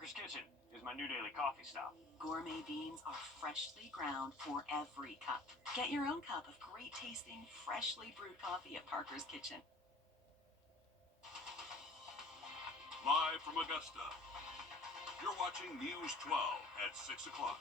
Parker's Kitchen is my new daily coffee stop. Gourmet beans are freshly ground for every cup. Get your own cup of great tasting, freshly brewed coffee at Parker's Kitchen. Live from Augusta, you're watching News 12 at 6 o'clock.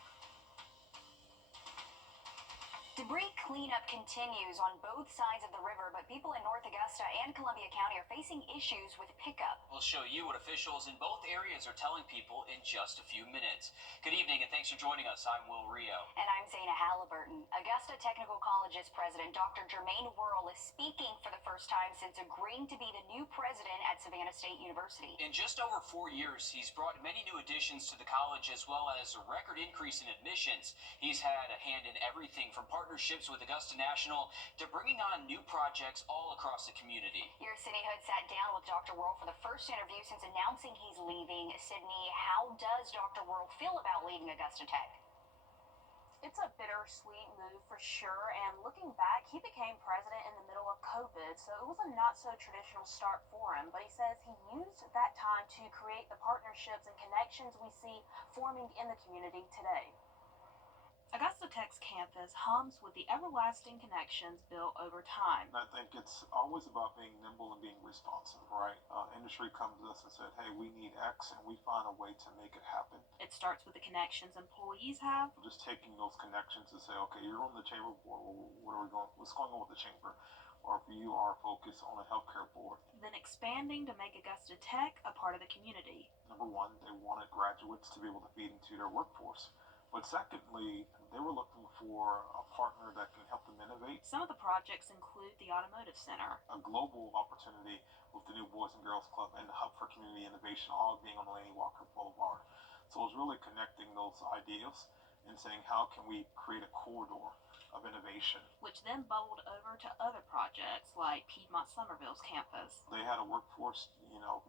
Debris cleanup continues on both sides of the river, but people in North Augusta and Columbia County are facing issues with pickup. We'll show you what officials in both areas are telling people in just a few minutes. Good evening and thanks for joining us. I'm Wrdw. And I'm Zaina Halliburton. Augusta Technical College's president, Dr. Jermaine Worrell, is speaking for the first time since agreeing to be the new president at Savannah State University. In just over 4 years, he's brought many new additions to the college as well as a record increase in admissions. He's had a hand in everything from partnerships with Augusta National to bringing on new projects all across the community. Your Sydney Hood sat down with Dr. Worrell for the first interview since announcing he's leaving. Sydney, how does Dr. Worrell feel about leaving Augusta Tech? It's a bittersweet move for sure, and looking back, he became president in the middle of COVID, so it was a not-so-traditional start for him, but he says he used that time to create the partnerships and connections we see forming in the community today. Augusta Tech's campus hums with the everlasting connections built over time. I think it's always about being nimble and being responsive, right? Industry comes to us and said, hey, we need X, and we find a way to make it happen. It starts with the connections employees have. Just taking those connections to say, okay, you're on the chamber board, well, what's going on with the chamber? Or if you are focused on a healthcare board. Then expanding to make Augusta Tech a part of the community. Number one, they wanted graduates to be able to feed into their workforce. But secondly, they were looking for a partner that can help them innovate. Some of the projects include the Automotive Center. A global opportunity with the new Boys and Girls Club and the Hub for Community Innovation, all being on Laney Walker Boulevard. So it was really connecting those ideas and saying, how can we create a corridor of innovation? Which then bubbled over to other projects like Piedmont Somerville's campus. They had a workforce,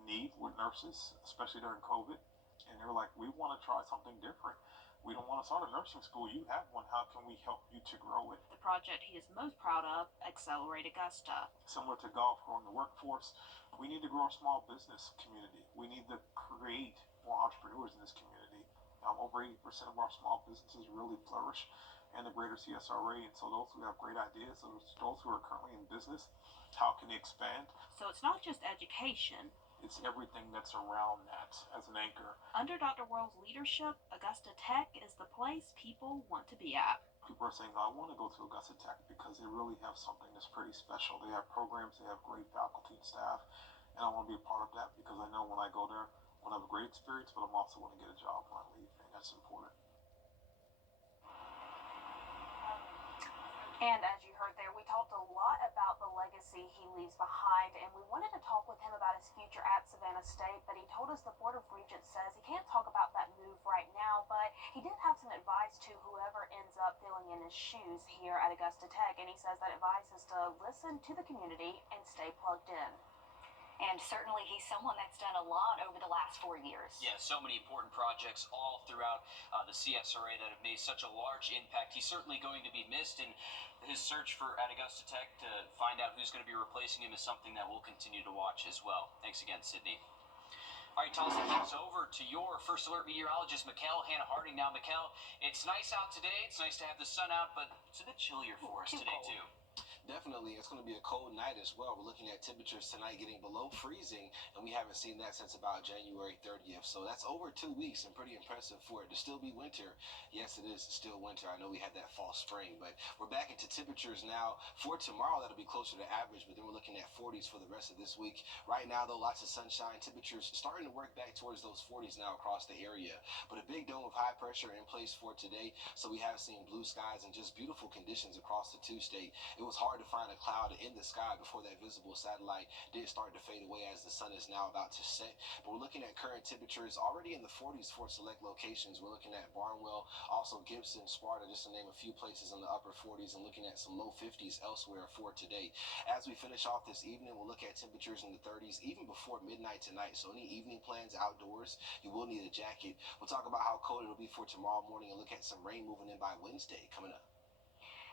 need with nurses, especially during COVID. And they were like, we want to try something different. We don't want to start a nursing school. You have one. How can we help you to grow it? The project he is most proud of, Accelerate Augusta. Similar to golf, growing the workforce, we need to grow a small business community. We need to create more entrepreneurs in this community. Over 80% of our small businesses really flourish in the greater CSRA. And so those who have great ideas, those who are currently in business, how can they expand? So it's not just education. It's everything that's around that as an anchor. Under Dr. Worrell's leadership, Augusta Tech is the place people want to be at. People are saying, I want to go to Augusta Tech because they really have something that's pretty special. They have programs, they have great faculty and staff, and I want to be a part of that because I know when I go there, I'm going to have a great experience, but I'm also going to get a job when I leave, and that's important. And as you heard there, we talked a lot about the legacy he leaves behind, and we wanted to talk with him about his future at Savannah State, but he told us the Board of Regents says he can't talk about that move right now, but he did have some advice to whoever ends up filling in his shoes here at Augusta Tech, and he says that advice is to listen to the community and stay plugged in. And certainly he's someone that's done a lot over the last 4 years. Yeah, so many important projects all throughout the CSRA that have made such a large impact. He's certainly going to be missed, and his search at Augusta Tech to find out who's going to be replacing him is something that we'll continue to watch as well. Thanks again, Sydney. All right, tossing things over to your First Alert meteorologist, Mikkel Hannah Harding. Now, Mikkel, it's nice out today. It's nice to have the sun out, but it's a bit chillier for us today, too. Definitely, it's going to be a cold night as well. We're looking at temperatures tonight getting below freezing, and we haven't seen that since about January 30th. So that's over 2 weeks and pretty impressive for it to still be winter. Yes, it is still winter. I know we had that fall spring, but we're back into temperatures now. For tomorrow, that'll be closer to average, but then we're looking at 40s for the rest of this week. Right now, though, lots of sunshine. Temperatures starting to work back towards those 40s now across the area. But a big dome of high pressure in place for today, so we have seen blue skies and just beautiful conditions across the two-state. It was hard to find a cloud in the sky before that visible satellite did start to fade away as the sun is now about to set. But we're looking at current temperatures already in the 40s for select locations. We're looking at Barnwell, also Gibson, Sparta, just to name a few places in the upper 40s, and looking at some low 50s elsewhere for today. As we finish off this evening, we'll look at temperatures in the 30s even before midnight tonight. So any evening plans outdoors, you will need a jacket. We'll talk about how cold it'll be for tomorrow morning and look at some rain moving in by Wednesday coming up.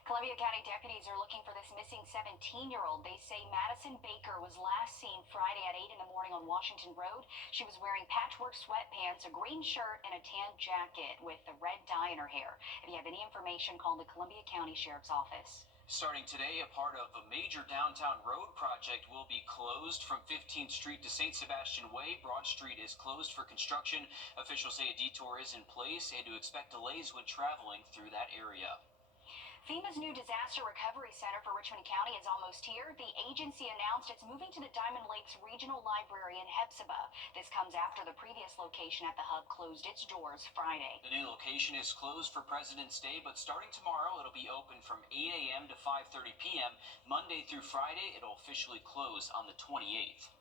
Columbia County deputies are looking for this missing 17-year-old. They say Madison Baker was last seen Friday at 8 in the morning on Washington Road. She was wearing patchwork sweatpants, a green shirt, and a tan jacket with the red dye in her hair. If you have any information, call the Columbia County Sheriff's Office. Starting today, a part of a major downtown road project will be closed from 15th Street to St. Sebastian Way. Broad Street is closed for construction. Officials say a detour is in place and to expect delays when traveling through that area. FEMA's new Disaster Recovery Center for Richmond County is almost here. The agency announced it's moving to the Diamond Lakes Regional Library in Hephzibah. This comes after the previous location at the hub closed its doors Friday. The new location is closed for President's Day, but starting tomorrow, it'll be open from 8 a.m. to 5:30 p.m. Monday through Friday, it'll officially close on the 28th.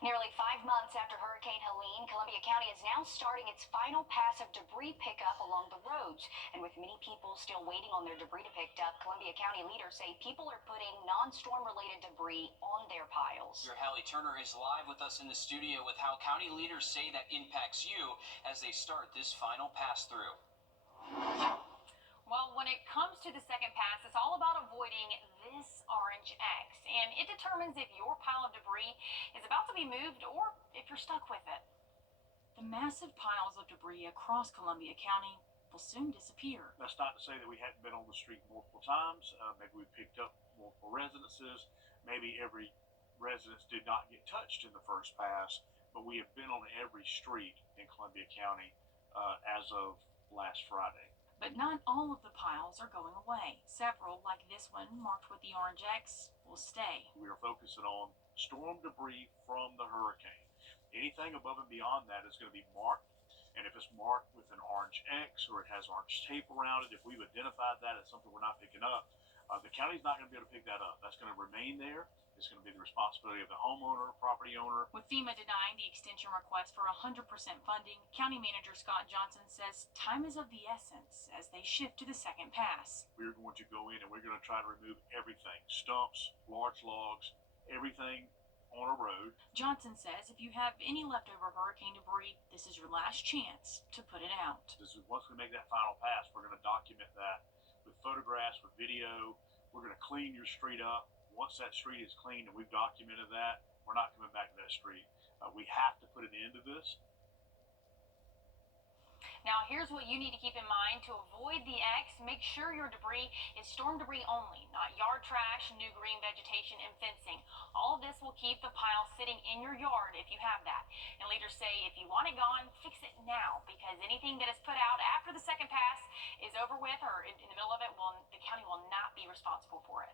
Nearly 5 months after Hurricane Helene, Columbia County is now starting its final pass of debris pickup along the roads. And with many people still waiting on their debris to be picked up, Columbia County leaders say people are putting non-storm related debris on their piles. Your Hallie Turner is live with us in the studio with how county leaders say that impacts you as they start this final pass-through. Well, when it comes to the second pass, it's all about avoiding this orange X, and it determines if your pile of debris is about to be moved or if you're stuck with it. The massive piles of debris across Columbia County will soon disappear. That's not to say that we hadn't been on the street multiple times. Maybe we picked up multiple residences. Maybe every residence did not get touched in the first pass, but we have been on every street in Columbia County as of last Friday. But not all of the piles are going away. Several, like this one marked with the orange X, will stay. We are focusing on storm debris from the hurricane. Anything above and beyond that is going to be marked. And if it's marked with an orange X or it has orange tape around it, if we've identified that as something we're not picking up, the county's not going to be able to pick that up. That's going to remain there. It's going to be the responsibility of the homeowner, property owner. With FEMA denying the extension request for 100% funding, County Manager Scott Johnson says time is of the essence as they shift to the second pass. We're going to go in and we're going to try to remove everything, stumps, large logs, everything on a road. Johnson says if you have any leftover hurricane debris, this is your last chance to put it out. This is once we make that final pass, we're going to document that with photographs, with video. We're going to clean your street up. Once that street is clean and we've documented that, we're not coming back to that street. We have to put an end to this. Now, here's what you need to keep in mind to avoid the X. Make sure your debris is storm debris only, not yard trash, new green vegetation, and fencing. All of this will keep the pile sitting in your yard if you have that. And leaders say if you want it gone, fix it now, because anything that is put out after the second pass is over with or in the middle of it, the county will not be responsible for it.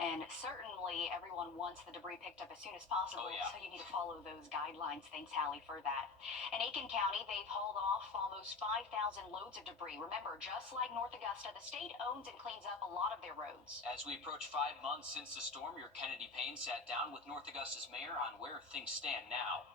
And certainly everyone wants the debris picked up as soon as possible, Oh, yeah. so you need to follow those guidelines. Thanks, Hallie, for that. In Aiken County, they've hauled off almost 5,000 loads of debris. Remember, just like North Augusta, the state owns and cleans up a lot of their roads. As we approach 5 months since the storm, your Kennedy Payne sat down with North Augusta's mayor on where things stand now.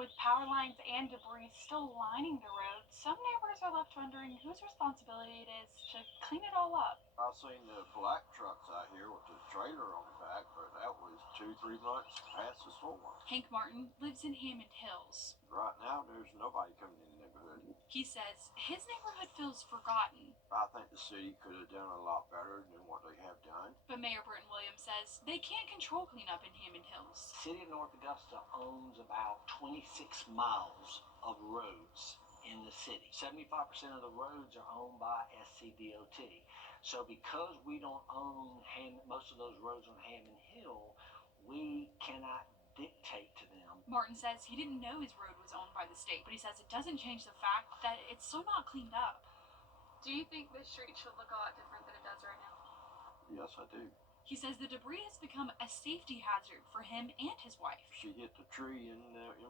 With power lines and debris still lining the road, some neighbors are left wondering whose responsibility it is to clean it all up. I seen the black trucks out here with the trailer on the back, but that was 2-3 months past the storm. Hank Martin lives in Hammond Hills. Right now, there's nobody coming in the neighborhood. He says his neighborhood feels forgotten, I think the city could have done a lot better than what they have done. but Mayor Burton Williams says they can't control cleanup in Hammond Hills. City of North Augusta owns about 26 miles of roads in the city. 75% of the roads are owned by SCDOT. So because we don't own most of those roads on Hammond Hill, we cannot dictate to them. Martin says he didn't know his road was owned by the state, but he says it doesn't change the fact that it's still not cleaned up. Do you think this street should look a lot different than it does right now? Yes, I do. He says the debris has become a safety hazard for him and his wife. She hit the tree in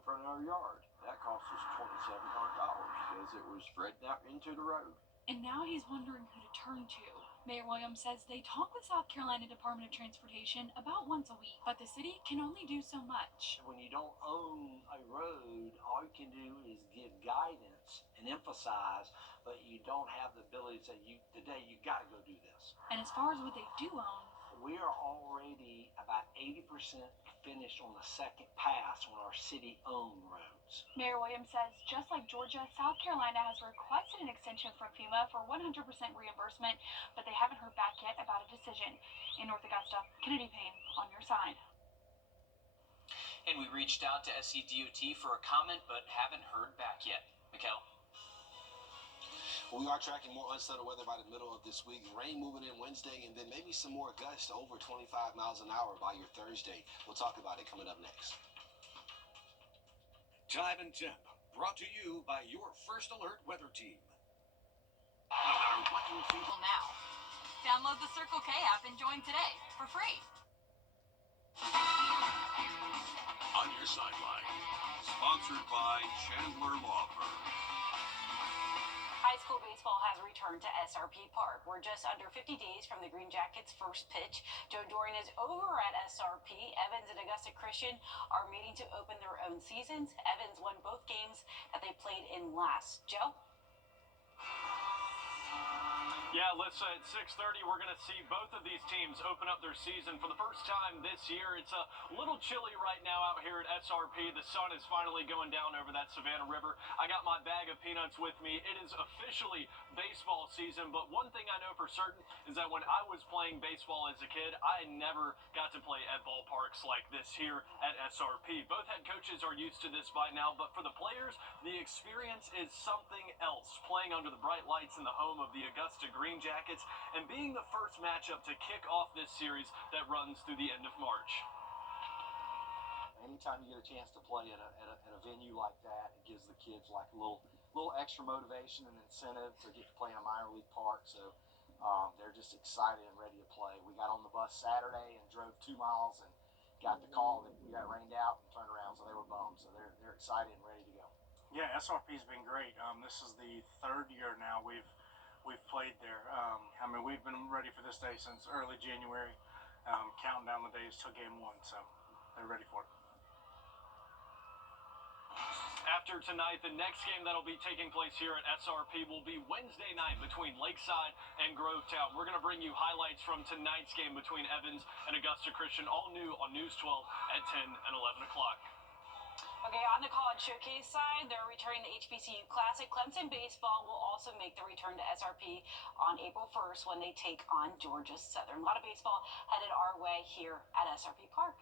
front of our yard. That cost us $2,700 because it was spreading out into the road. And now he's wondering who to turn to. Mayor Williams says they talk with South Carolina Department of Transportation about once a week, but the city can only do so much. When you don't own a road, all you can do is give guidance and emphasize, but you don't have the ability to say, today you got to go do this. And as far as what they do own, We are already about 80% finish on the second pass on our city-owned roads. Mayor Williams says just like Georgia, South Carolina has requested an extension from FEMA for 100% reimbursement, but they haven't heard back yet about a decision. In North Augusta, Kennedy Payne on your side. And we reached out to SCDOT for a comment, but haven't heard back yet. Mikkel? Well, we are tracking more unsettled weather by the middle of this week. Rain moving in Wednesday, and then maybe some more gusts to over 25 miles an hour by your Thursday. We'll talk about it coming up next. Time and Temp, brought to you by your First Alert weather team. No matter what you feel Now, download the Circle K app and join today for free. on your sideline. Sponsored by Chandler Law Firm. High school baseball has returned to SRP Park. We're just under 50 days from the Green Jackets' first pitch. Joe Dorian is over at SRP. Evans and Augusta Christian are meeting to open their own seasons. Evans won both games that they played in last. Joe? Yeah, Lissa, at 6:30, we're going to see both of these teams open up their season for the first time this year. It's a little chilly right now out here at SRP. The sun is finally going down over that Savannah River. I got my bag of peanuts with me. It is officially baseball season, but one thing I know for certain is that when I was playing baseball as a kid, I never got to play at ballparks like this here at SRP. Both head coaches are used to this by now, but for the players, the experience is something else. Playing under the bright lights in the home of the Augusta Green Jackets and being the first matchup to kick off this series that runs through the end of March. Anytime you get a chance to play at a venue like that, it gives the kids like a little extra motivation and incentive to get to play in a minor league park. So they're just excited and ready to play. We got on the bus Saturday and drove 2 miles and got the call that we got rained out and turned around, so they were bummed. So they're excited and ready to go. Yeah, SRP's been great. This is the third year now we've played there. I mean, we've been ready for this day since early January, counting down the days till game one. So they're ready for it. After tonight, the next game that'll be taking place here at SRP will be Wednesday night between Lakeside and Grovetown. We're going to bring you highlights from tonight's game between Evans and Augusta Christian, all new on News 12 at 10 and 11 o'clock. Okay, on the college showcase side, they're returning the HBCU Classic. Clemson baseball will also make the return to SRP on April 1st when they take on Georgia Southern. A lot of baseball headed our way here at SRP Park.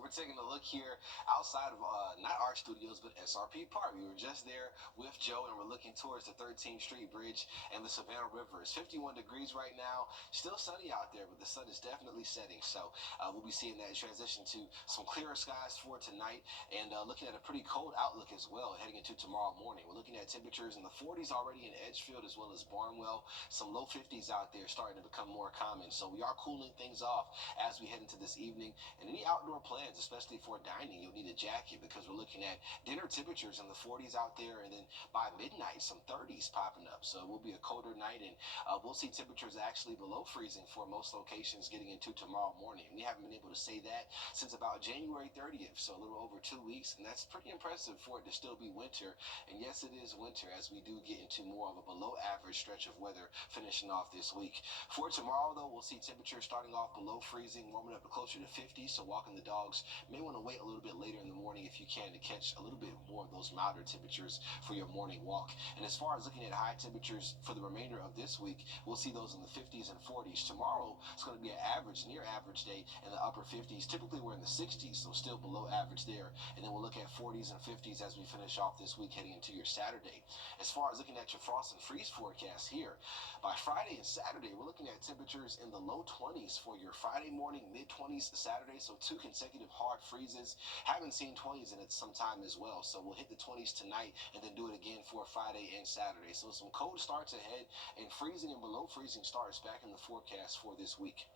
We're taking a look here outside of not our studios, but SRP Park. We were just there with Joe, and we're looking towards the 13th Street Bridge and the Savannah River. It's 51 degrees right now. Still sunny out there, but the sun is definitely setting. So we'll be seeing that transition to some clearer skies for tonight, and looking at a pretty cold outlook as well heading into tomorrow morning. We're looking at temperatures in the 40s already in Edgefield as well as Barnwell. Some low 50s out there starting to become more common. So we are cooling things off as we head into this evening. And any outdoor plans, especially for dining, you'll need a jacket because we're looking at dinner temperatures in the 40s out there, and then by midnight some 30s popping up. So it will be a colder night, and we'll see temperatures actually below freezing for most locations getting into tomorrow morning. We haven't been able to say that since about January 30th, so a little over 2 weeks, and that's pretty impressive for it to still be winter. And yes, it is winter as we do get into more of a below average stretch of weather finishing off this week. For tomorrow though, we'll see temperatures starting off below freezing, warming up to closer to 50, so walking the dogs may want to wait a little bit later in the morning if you can to catch a little bit more of those milder temperatures for your morning walk. And as far as looking at high temperatures for the remainder of this week, we'll see those in the 50s and 40s. Tomorrow it's going to be an average, near average day in the upper 50s. Typically we're in the 60s, so still below average there. And then we'll look at 40s and 50s as we finish off this week heading into your Saturday. As far as looking at your frost and freeze forecast here, by Friday and Saturday we're looking at temperatures in the low 20s for your Friday morning, mid 20s Saturday, so 2 consecutive hard freezes. Haven't seen 20s in it some time as well, so we'll hit the 20s tonight and then do it again for Friday and Saturday. So some cold starts ahead, and freezing and below freezing starts back in the forecast for this week.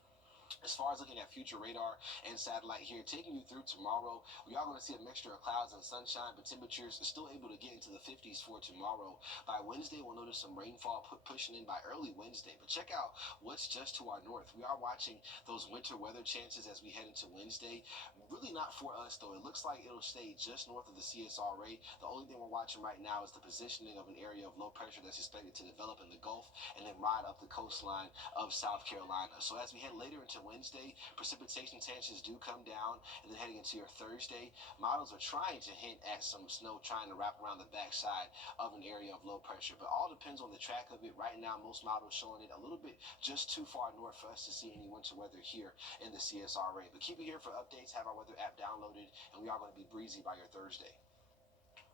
As far as looking at future radar and satellite here, taking you through tomorrow, we are going to see a mixture of clouds and sunshine, but temperatures are still able to get into the 50s for tomorrow. By Wednesday, we'll notice some rainfall pushing in by early Wednesday. But check out what's just to our north. We are watching those winter weather chances as we head into Wednesday. Really not for us, though. It looks like it'll stay just north of the CSRA. The only thing we're watching right now is the positioning of an area of low pressure that's expected to develop in the Gulf and then ride up the coastline of South Carolina. So as we head later into Wednesday, precipitation chances do come down, and then heading into your Thursday, models are trying to hint at some snow trying to wrap around the backside of an area of low pressure, but all depends on the track of it. Right now, most models showing it a little bit just too far north for us to see any winter weather here in the CSRA. But keep it here for updates. Have our weather app downloaded, and we are going to be breezy by your Thursday.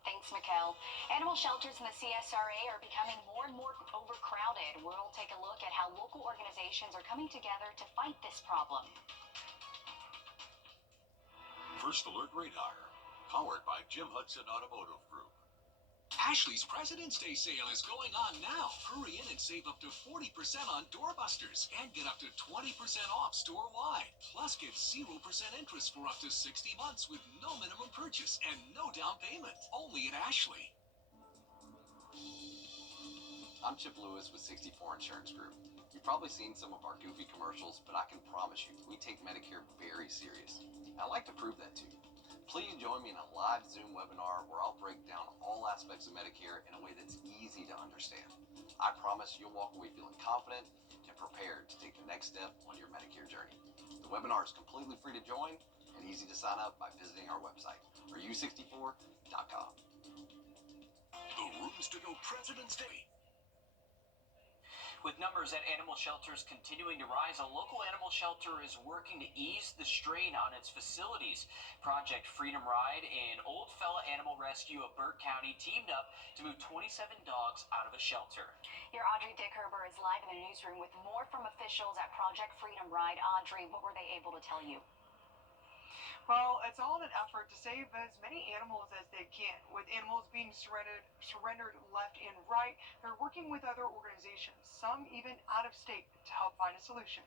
Thanks, Mikkel. Animal shelters in the CSRA are becoming more and more overcrowded. We'll take a look at how local organizations are coming together to fight this problem. First Alert Radar, powered by Jim Hudson Automotive Group. Ashley's President's Day sale is going on now. Hurry in and save up to 40% on doorbusters and get up to 20% off store-wide. Plus, get 0% interest for up to 60 months with no minimum purchase and no down payment. Only at Ashley. I'm Chip Lewis with 64 Insurance Group. You've probably seen some of our goofy commercials, but I can promise you, we take Medicare very serious. I'd like to prove that to you. Please join me in a live Zoom webinar where I'll break down all aspects of Medicare in a way that's easy to understand. I promise you'll walk away feeling confident and prepared to take the next step on your Medicare journey. The webinar is completely free to join and easy to sign up by visiting our website, RU64.com. The Rooms to Go President's Day. With numbers at animal shelters continuing to rise, a local animal shelter is working to ease the strain on its facilities. Project Freedom Ride and Old Fella Animal Rescue of Burke County teamed up to move 27 dogs out of a shelter. Your Audrey Dickherber is live in the newsroom with more from officials at Project Freedom Ride. Audrey, what were they able to tell you? Well, it's all an effort to save as many animals as they can. With animals being surrendered left and right, they're working with other organizations, some even out of state, to help find a solution.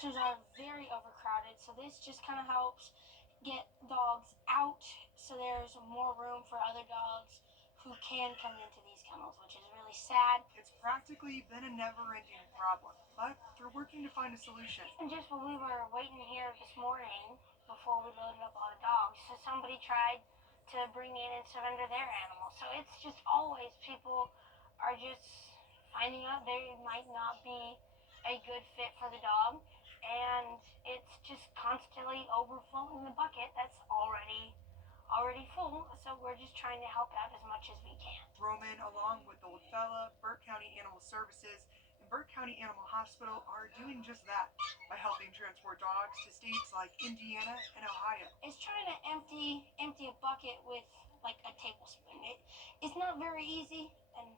Shelters are very overcrowded, so this just kind of helps get dogs out so there's more room for other dogs who can come into these kennels, which is really sad. It's practically been a never-ending problem, but they're working to find a solution. And just when we were waiting here this morning, before we loaded up all the dogs, so somebody tried to bring in and surrender their animals. So it's just always people are just finding out they might not be a good fit for the dog, and it's just constantly overflowing the bucket that's already full, so we're just trying to help out as much as we can. Roman, along with Old Fella, Burke County Animal Services, and Burke County Animal Hospital are doing just that by helping transport dogs to states like Indiana and Ohio. It's trying to empty a bucket with like a tablespoon. It's not very easy, and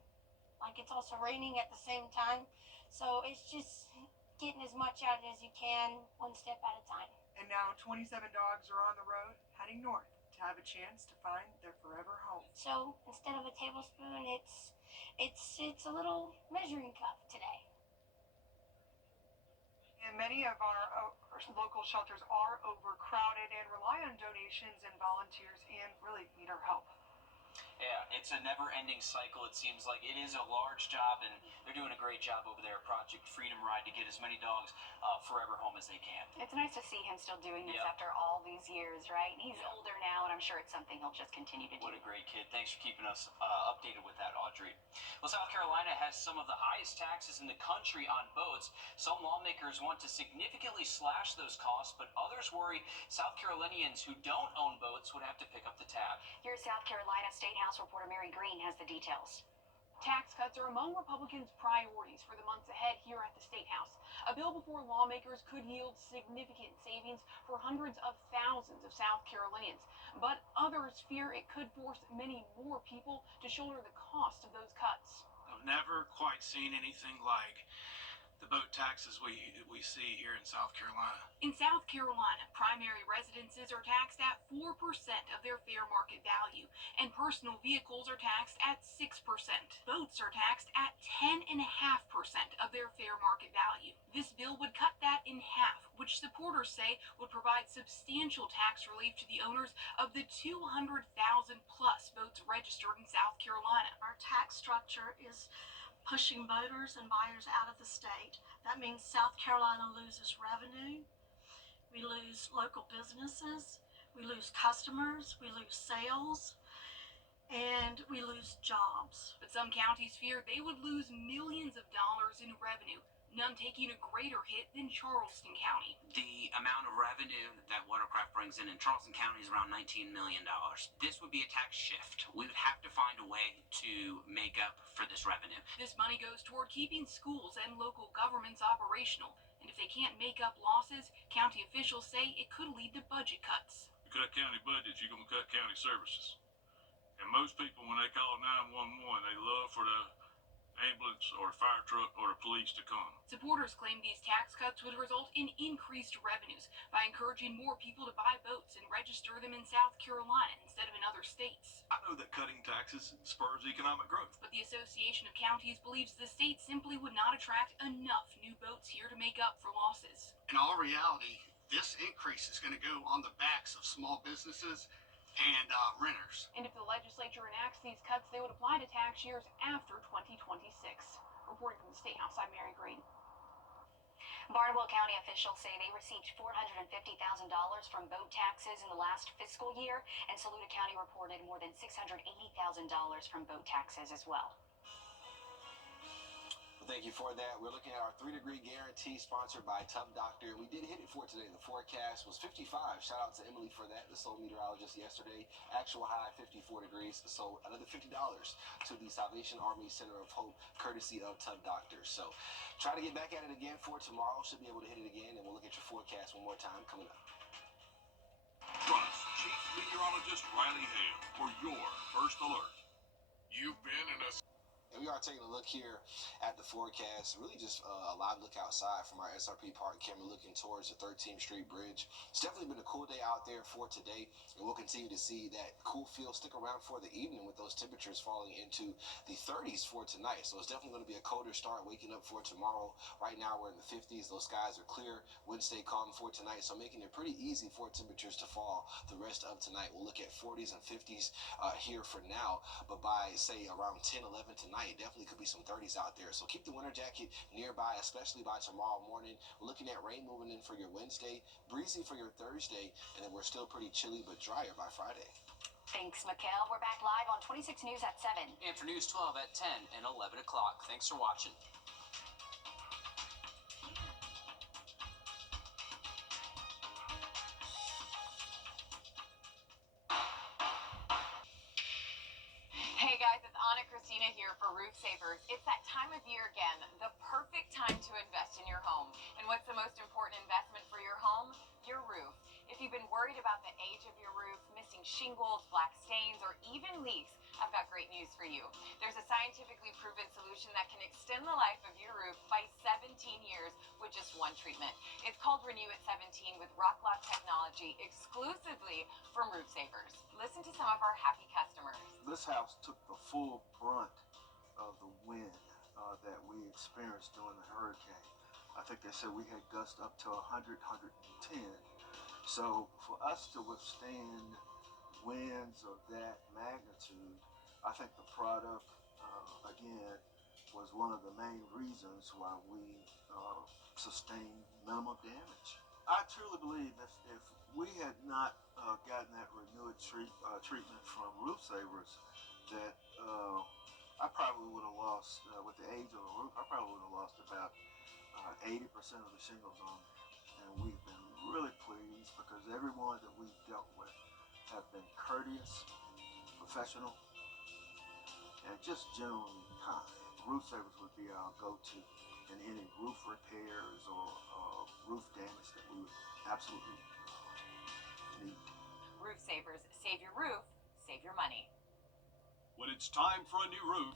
like it's also raining at the same time, so it's just getting as much out as you can, one step at a time. And now 27 dogs are on the road heading north to have a chance to find their forever home. So instead of a tablespoon, it's a little measuring cup today. And many of our local shelters are overcrowded and rely on donations and volunteers and really need our help. Yeah, it's a never-ending cycle. It seems like it is a large job, and they're doing a great job over there at Project Freedom Ride to get as many dogs forever home as they can. It's nice to see him still doing this Yep. after all these years, right? He's older now, and I'm sure it's something he'll just continue to do. What a great kid. Thanks for keeping us updated with that, Audrey. Well, South Carolina has some of the highest taxes in the country on boats. Some lawmakers want to significantly slash those costs, but others worry South Carolinians who don't own boats would have to pick up the tab. Your South Carolina State House reporter Mary Green has the details. Tax cuts are among Republicans' priorities for the months ahead here at the State House. A bill before lawmakers could yield significant savings for hundreds of thousands of South Carolinians. But others fear it could force many more people to shoulder the cost of those cuts. I've never quite seen anything like the boat taxes we see here in South Carolina. In South Carolina, primary residences are taxed at 4% of their fair market value, and personal vehicles are taxed at 6%. Boats are taxed at 10.5% of their fair market value. This bill would cut that in half, which supporters say would provide substantial tax relief to the owners of the 200,000 plus boats registered in South Carolina. Our tax structure is pushing boaters and buyers out of the state. That means South Carolina loses revenue, we lose local businesses, we lose customers, we lose sales, and we lose jobs. But some counties fear they would lose millions of dollars in revenue, none taking a greater hit than Charleston County. The amount of revenue that watercraft brings in Charleston County is around $19 million. This would be a tax shift. We would have to find a way to make up for this revenue. This money goes toward keeping schools and local governments operational. And if they can't make up losses, county officials say it could lead to budget cuts. You cut county budgets, you're going to cut county services. And most people, when they call 911, they love for the ambulance or fire truck or the police to come. Supporters claim these tax cuts would result in increased revenues by encouraging more people to buy boats and register them in South Carolina instead of in other states. I know that cutting taxes spurs economic growth. But the Association of Counties believes the state simply would not attract enough new boats here to make up for losses. In all reality, this increase is going to go on the backs of small businesses and renters. And if the legislature enacts these cuts, they would apply to tax years after 2026. Reporting from the State House, I'm Mary Green. Barnwell County officials say they received $450,000 from boat taxes in the last fiscal year, and Saluda County reported more than $680,000 from boat taxes as well. Well, thank you for that. We're looking at our 3-degree guarantee sponsored by Tub Doctor. We did hit it for today. The forecast was 55. Shout out to Emily for that, the sole meteorologist yesterday. Actual high 54 degrees. So another $50 to the Salvation Army Center of Hope, courtesy of Tub Doctor. So try to get back at it again for tomorrow. Should be able to hit it again. And we'll look at your forecast one more time coming up. Trust Chief Meteorologist Riley Hale for your first alert. You've been in a... And we are taking a look here at the forecast. Really just a live look outside from our SRP Park camera looking towards the 13th Street Bridge. It's definitely been a cool day out there for today, and we'll continue to see that cool feel stick around for the evening with those temperatures falling into the 30s for tonight. So it's definitely going to be a colder start waking up for tomorrow. Right now we're in the 50s. Those skies are clear. Wind stay calm for tonight, so making it pretty easy for temperatures to fall the rest of tonight. We'll look at 40s and 50s here for now, but by, say, around 10, 11 tonight, definitely could be some 30s out there. So keep the winter jacket nearby, especially by tomorrow morning. We're looking at rain moving in for your Wednesday, breezy for your Thursday, and then we're still pretty chilly but drier by Friday. Thanks, Mikkel. We're back live on 26 News at 7. And for News 12 at 10 and 11 o'clock. Thanks for watching. Hey guys, it's Anna Christina here for Roof Savers. It's that time of year again, the perfect time to invest in your home. And what's the most important investment for your home? Your roof. If you've been worried about the age of your roof, missing shingles, black stains, or even leaks, I've got great news for you. There's a scientifically proven solution that can extend the life of your roof by 17 years with just one treatment. It's called Renew at 17 with Rock Lock technology exclusively from Roof Savers. Listen to some of our happy customers. This house took the full brunt of the wind that we experienced during the hurricane. I think they said we had gusts up to 100, 110. So for us to withstand winds of that magnitude, I think the product, again, was one of the main reasons why we sustained minimal damage. I truly believe if we had not gotten that renewed treatment from Roof Savers, that I probably would have lost, with the age of the roof, I probably would have lost about 80% of the shingles on it. And we've been really pleased because everyone that we've dealt with have been courteous, professional, and just generally kind. Roof Savers would be our go-to in any roof repairs or roof damage that we would absolutely need. Roof Savers, save your roof, save your money. When it's time for a new roof,